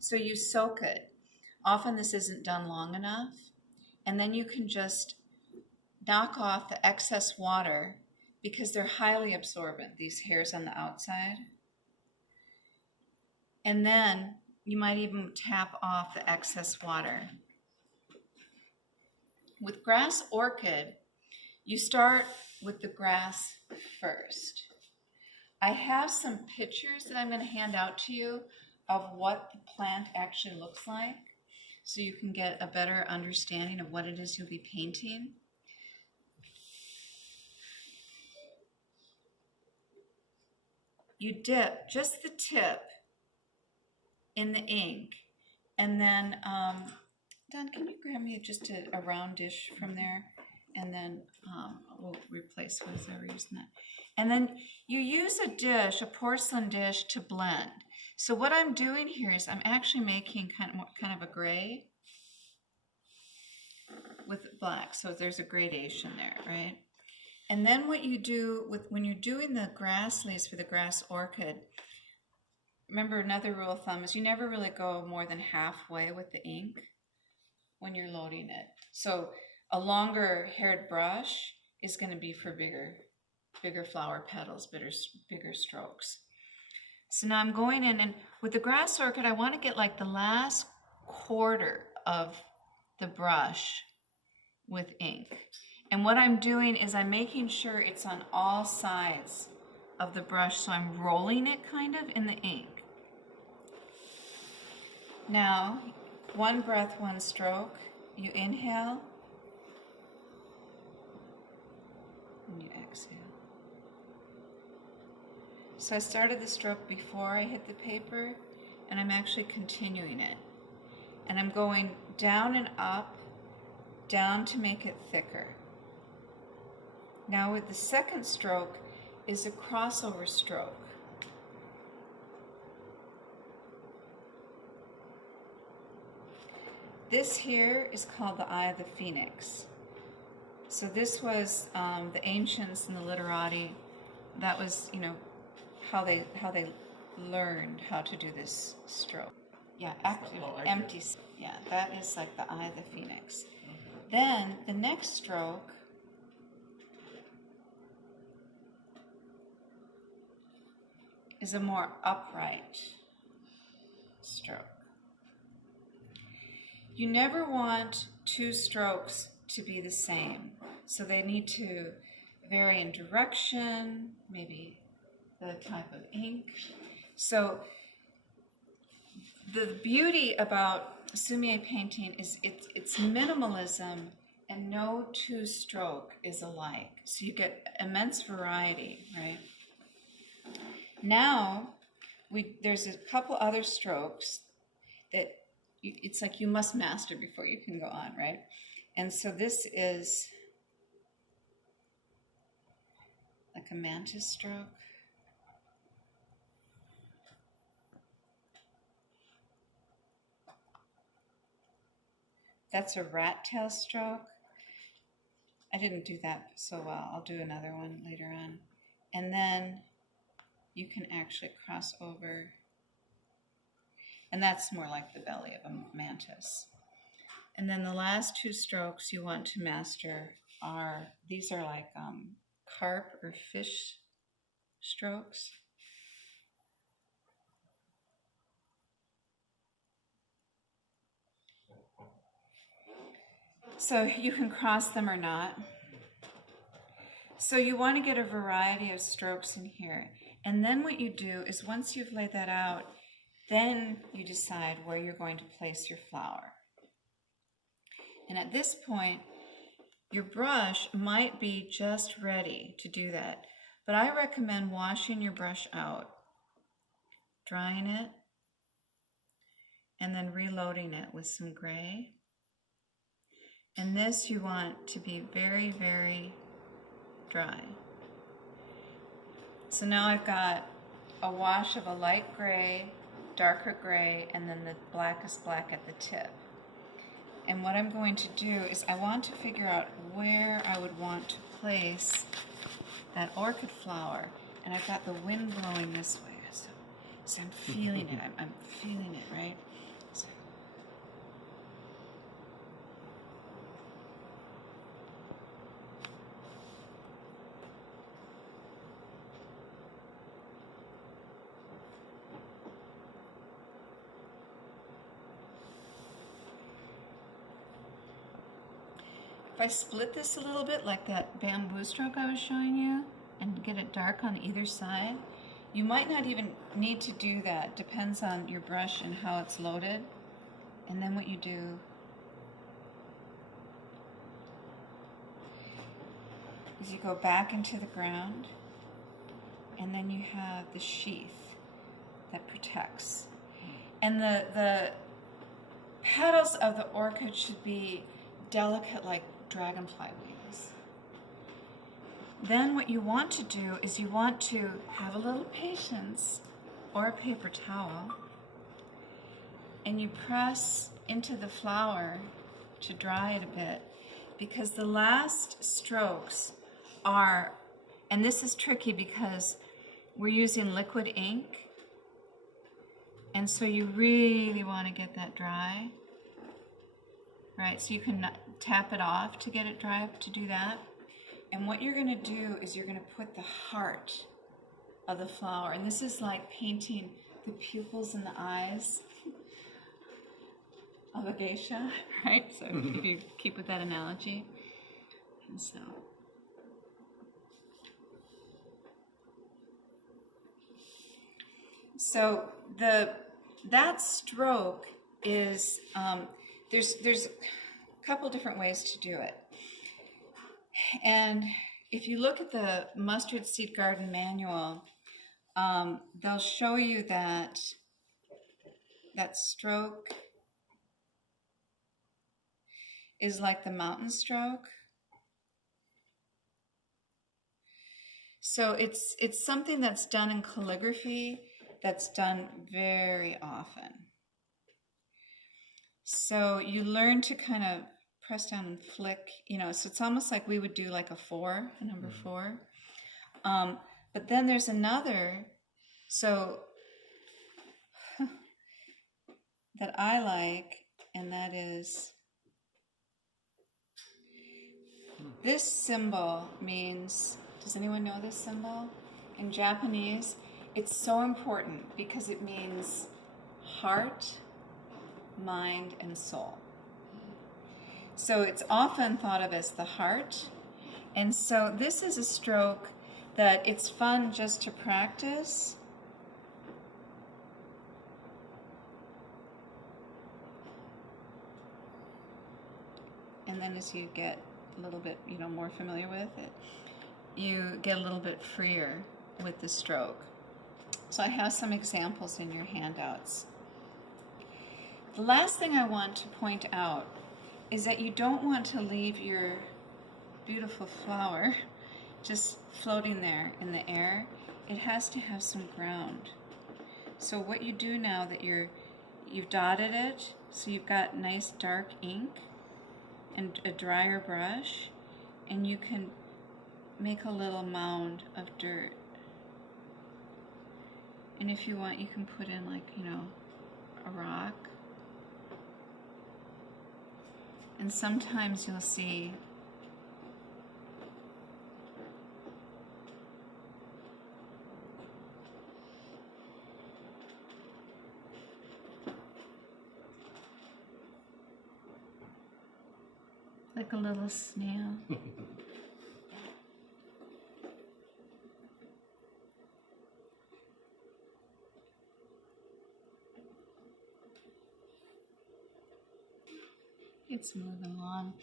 So you soak it. Often this isn't done long enough. And then you can just knock off the excess water because they're highly absorbent, these hairs on the outside. And then you might even tap off the excess water. With grass orchid, you start with the grass first. I have some pictures that I'm going to hand out to you of what the plant actually looks like, so you can get a better understanding of what it is you'll be painting. You dip just the tip in the ink, and then, Don, can you grab me just a round dish from there? And then we'll replace whatever we're using that. And then you use a dish, a porcelain dish, to blend. So what I'm doing here is I'm actually making kind of a gray with black. So there's a gradation there, right? And then what you do when you're doing the grass leaves for the grass orchid, remember another rule of thumb is you never really go more than halfway with the ink when you're loading it. So a longer haired brush is going to be for bigger flower petals, bigger strokes. So now I'm going in, and with the grass orchid, I want to get like the last quarter of the brush with ink. And what I'm doing is I'm making sure it's on all sides of the brush, so I'm rolling it kind of in the ink. Now, one breath, one stroke. You inhale, and you exhale. So I started the stroke before I hit the paper, and I'm actually continuing it. And I'm going down and up, down to make it thicker. Now with the second stroke is a crossover stroke. This here is called the Eye of the Phoenix. So this was the ancients and the literati. That was, how they learned how to do this stroke. Yeah, active, empty. Yeah, that is like the Eye of the Phoenix. Then the next stroke is a more upright stroke. You never want two strokes to be the same, so they need to vary in direction, maybe the type of ink. So the beauty about SUMI-E painting is it's minimalism, and no two stroke is alike. So you get immense variety, right? Now, there's a couple other strokes that it's like you must master before you can go on, right? And so this is like a mantis stroke. That's a rat tail stroke. I didn't do that so well. I'll do another one later on. And then you can actually cross over. And that's more like the belly of a mantis. And then the last two strokes you want to master these are like carp or fish strokes. So you can cross them or not. So you want to get a variety of strokes in here. And then what you do is once you've laid that out, then you decide where you're going to place your flower. And at this point, your brush might be just ready to do that. But I recommend washing your brush out, drying it, and then reloading it with some gray. And this you want to be very, very dry. So now I've got a wash of a light gray, darker gray, and then the blackest black at the tip. And what I'm going to do is I want to figure out where I would want to place that orchid flower. And I've got the wind blowing this way. So I'm feeling it. I'm feeling it, right? if I split this a little bit like that bamboo stroke I was showing you and get it dark on either side, you might not even need to do that. Depends on your brush and how it's loaded. And then what you do is you go back into the ground, and then you have the sheath that protects. And the petals of the orchid should be delicate like dragonfly wings. Then what you want to do is you want to have a little patience or a paper towel, and you press into the flower to dry it a bit, because the last strokes are, and this is tricky because we're using liquid ink, and so you really want to get that dry, right? So you can tap it off to get it dry to do that. And what you're going to do is you're going to put the heart of the flower, and this is like painting the pupils in the eyes of a geisha, right? So if you keep with that analogy. And so that stroke is, there's a couple different ways to do it. And if you look at the Mustard Seed Garden Manual, they'll show you that stroke is like the mountain stroke. So it's something that's done in calligraphy, that's done very often. So you learn to kind of press down and flick, so it's almost like we would do like a number 4. But then there's another, so that I like, and that is, this symbol means, does anyone know this symbol? In Japanese, it's so important because it means heart, mind, and soul. So it's often thought of as the heart. And so this is a stroke that it's fun just to practice. And then as you get a little bit, more familiar with it, you get a little bit freer with the stroke. So I have some examples in your handouts. The last thing I want to point out is that you don't want to leave your beautiful flower just floating there in the air. It has to have some ground. So what you do now that you've dotted it, so you've got nice dark ink and a drier brush, and you can make a little mound of dirt. And if you want, you can put in like, a rock. And sometimes you'll see like a little snail. It's moving along.